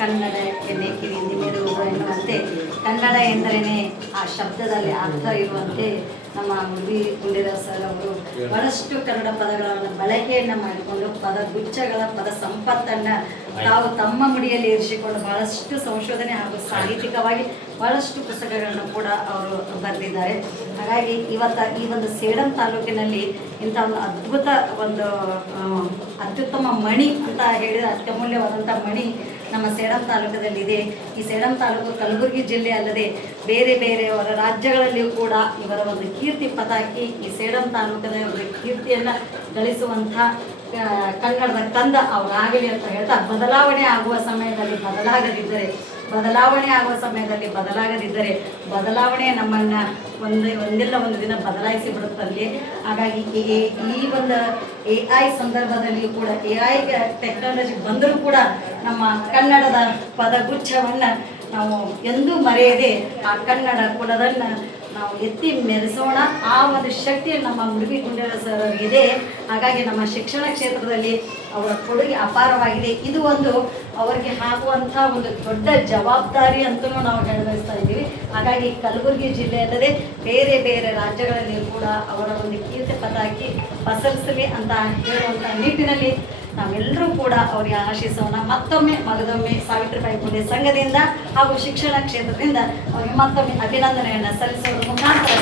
ಕನ್ನಡ ಎನ್ನೆ ಕಿರಿದಿರುವುದು ಎನ್ನುವಂತೆ ಕನ್ನಡ ಎಂದರೇನೆ ಆ ಶಬ್ದದಲ್ಲಿ ಅರ್ಥ ಇರುವಂತೆ ನಮ್ಮ ಮುರಳಿ ಗುಂಡೇರಾವ್ ಸರ್ ಅವರು ಬಹಳಷ್ಟು ಕನ್ನಡ ಪದಗಳನ್ನು ಬಳಕೆಯನ್ನು ಮಾಡಿಕೊಂಡು ಪದಗುಚ್ಛಗಳ ಪದ ಸಂಪತ್ತನ್ನು ತಾವು ತಮ್ಮ ಮುಡಿಯಲ್ಲಿ ಇರಿಸಿಕೊಂಡು ಬಹಳಷ್ಟು ಸಂಶೋಧನೆ ಹಾಗೂ ಸಾಹಿತ್ಯಿಕವಾಗಿ ಬಹಳಷ್ಟು ಪುಸ್ತಕಗಳನ್ನು ಕೂಡ ಅವರು ಬರೆದಿದ್ದಾರೆ. ಹಾಗಾಗಿ ಈ ಒಂದು ಸೇಡಂ ತಾಲೂಕಿನಲ್ಲಿ ಇಂಥ ಒಂದು ಅತ್ಯುತ್ತಮ ಮಣಿ ಅಂತ ಹೇಳಿದರೆ ಅತ್ಯಮೂಲ್ಯವಾದಂಥ ಮಣಿ ನಮ್ಮ ಸೇಡಂ ತಾಲೂಕದಲ್ಲಿದೆ. ಈ ಸೇಡಂ ತಾಲೂಕು ಕಲಬುರಗಿ ಜಿಲ್ಲೆ ಅಲ್ಲದೆ ಬೇರೆ ಬೇರೆ ಹೊರ ರಾಜ್ಯಗಳಲ್ಲಿಯೂ ಕೂಡ ಇವರ ಒಂದು ಕೀರ್ತಿ ಪತಾಕಿ ಈ ಸೇಡಂ ತಾಲೂಕಿನ ಒಂದು ಕೀರ್ತಿಯನ್ನು ಗಳಿಸುವಂಥ ಕನ್ನಡದ ಕಂದ ಅವರಾಗಲಿ ಅಂತ ಹೇಳ್ತಾ ಬದಲಾವಣೆ ಆಗುವ ಸಮಯದಲ್ಲಿ ಬದಲಾಗದಿದ್ದರೆ ಬದಲಾವಣೆ ನಮ್ಮನ್ನು ಒಂದಿಲ್ಲ ಒಂದು ದಿನ ಬದಲಾಯಿಸಿ ಬಿಡುತ್ತಲ್ಲಿ. ಹಾಗಾಗಿ ಈ ಒಂದು AI ಸಂದರ್ಭದಲ್ಲಿಯೂ ಕೂಡ AI ಟೆಕ್ನಾಲಜಿ ಬಂದರೂ ಕೂಡ ನಮ್ಮ ಕನ್ನಡದ ಪದಗುಚ್ಛವನ್ನು ನಾವು ಎಂದೂ ಮರೆಯದೆ ಆ ಕನ್ನಡ ಕುಲದನ್ನು ನಾವು ಎತ್ತಿ ಮೆರೆಸೋಣ. ಆ ಒಂದು ಶಕ್ತಿ ನಮ್ಮ ಮುರಳಿ ಗುಂಡೇರಾವ್ ಸರ್ ಅವರಿಗಿದೆ. ಹಾಗಾಗಿ ನಮ್ಮ ಶಿಕ್ಷಣ ಕ್ಷೇತ್ರದಲ್ಲಿ ಅವರ ಕೊಡುಗೆ ಅಪಾರವಾಗಿದೆ. ಇದು ಒಂದು ಅವರಿಗೆ ಆಗುವಂಥ ಒಂದು ದೊಡ್ಡ ಜವಾಬ್ದಾರಿ ಅಂತಲೂ ನಾವು ಹೇಳಬಯಸ್ತಾ ಇದ್ದೀವಿ. ಹಾಗಾಗಿ ಕಲಬುರಗಿ ಜಿಲ್ಲೆ ಅಲ್ಲದೆ ಬೇರೆ ಬೇರೆ ರಾಜ್ಯಗಳಲ್ಲಿ ಕೂಡ ಅವರ ಒಂದು ಕೀರ್ತಿ ಪತಾಕಿ ಪಸರಿಸಲಿ ಅಂತ ಹೇಳುವಂಥ ನಿಟ್ಟಿನಲ್ಲಿ ನಾವೆಲ್ಲರೂ ಕೂಡ ಅವರಿಗೆ ಆಶಿಸೋಣ. ಮಗದೊಮ್ಮೆ ಸಾವಿತ್ರಿಬಾಯಿ ಫುಲೆ ಸಂಘದಿಂದ ಹಾಗೂ ಶಿಕ್ಷಣ ಕ್ಷೇತ್ರದಿಂದ ಅವರಿಗೆ ಮತ್ತೊಮ್ಮೆ ಅಭಿನಂದನೆಯನ್ನು ಸಲ್ಲಿಸುವ ಮುಖಾಂತರ